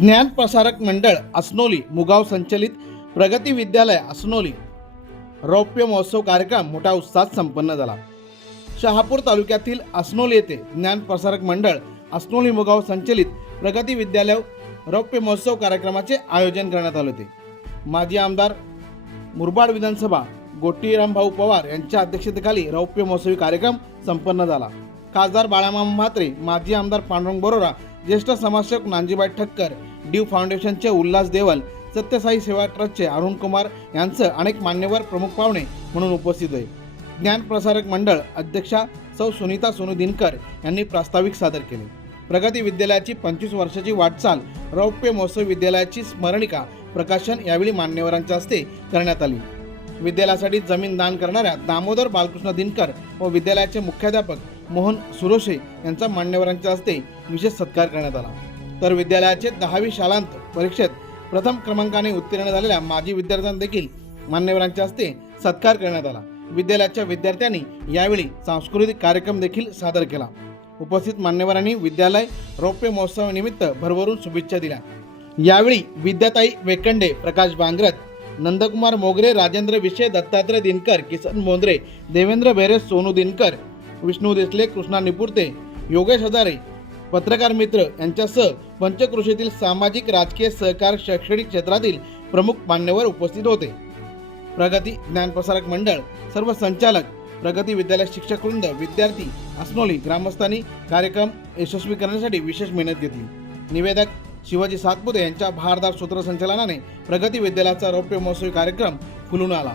ज्ञान प्रसारक मंडळ असनोली मुगाव संचलित प्रगती विद्यालय असनोली. रौप्य महोत्सव कार्यक्रम मोठ्या उत्साहात संपन्न झाला. शहापूर तालुक्यातील असनोली येथे ज्ञान प्रसारक मंडळ असनोली मुगाव संचलित प्रगती विद्यालय रौप्य महोत्सव कार्यक्रमाचे आयोजन करण्यात आले होते. माजी आमदार मुरबाड विधानसभा गोटीराम भाऊ पवार यांच्या अध्यक्षतेखाली रौप्य महोत्सवी कार्यक्रम संपन्न झाला. खासदार बाळामाम म्हात्रे माजी आमदार पांडुरंग बरोरा ज्येष्ठ समाजसेवक नांजीबाई ठक्कर ड्यू फाउंडेशनचे उल्हास देवल सत्यसाई सेवा ट्रस्टचे अरुण कुमार यांचं अनेक मान्यवर प्रमुख पाहुणे म्हणून उपस्थित होते ज्ञान प्रसारक मंडळ अध्यक्षा सौ सुनीता सोनू दिनकर यांनी प्रास्ताविक सादर केले. प्रगती विद्यालयाची पंचवीस वर्षाची वाटचाल रौप्य महोत्सव विद्यालयाची स्मरणिका प्रकाशन यावेळी मान्यवरांच्या हस्ते करण्यात आली. विद्यालयासाठी जमीन दान करणाऱ्या दामोदर बालकृष्ण दिनकर व विद्यालयाचे मुख्याध्यापक मोहन सुरोशे यांचा मान्यवरांच्या हस्ते विशेष सत्कार करण्यात आला. तर विद्यालयाचे दहावी शालांत परीक्षेत प्रथम क्रमांकाने उत्तीर्ण झालेल्या माजी विद्यार्थ्यांना देखील मान्यवरांच्या हस्ते सत्कार करण्यात आला. विद्यालयाच्या विद्यार्थ्यांनी यावेळी सांस्कृतिक कार्यक्रम देखील सादर केला. उपस्थित मान्यवरांनी विद्यालय रौप्य महोत्सवानिमित्त भरभरून शुभेच्छा दिल्या. यावेळी विद्याताई वेकंडे प्रकाश बांगरत नंदकुमार मोगरे राजेंद्र विषय दत्तात्रय दिनकर किसन मोंद्रे देवेंद्र बेरे सोनू दिनकर विष्णू देसले कृष्णा निपुर्ते योगेश हजारे पत्रकार मित्र यांच्यासह पंचक्रोशीतील सामाजिक राजकीय सहकार शैक्षणिक क्षेत्रातील प्रमुख मान्यवर उपस्थित होते. प्रगती ज्ञानप्रसारक मंडळ सर्व संचालक प्रगती विद्यालय शिक्षक वृंद विद्यार्थी असनोली ग्रामस्थांनी कार्यक्रम यशस्वी करण्यासाठी विशेष मेहनत घेतली. निवेदक शिवाजी सातपुते यांच्या भारदार सूत्रसंचालनाने प्रगती विद्यालयाचा रौप्य महोत्सवी कार्यक्रम फुलून आला.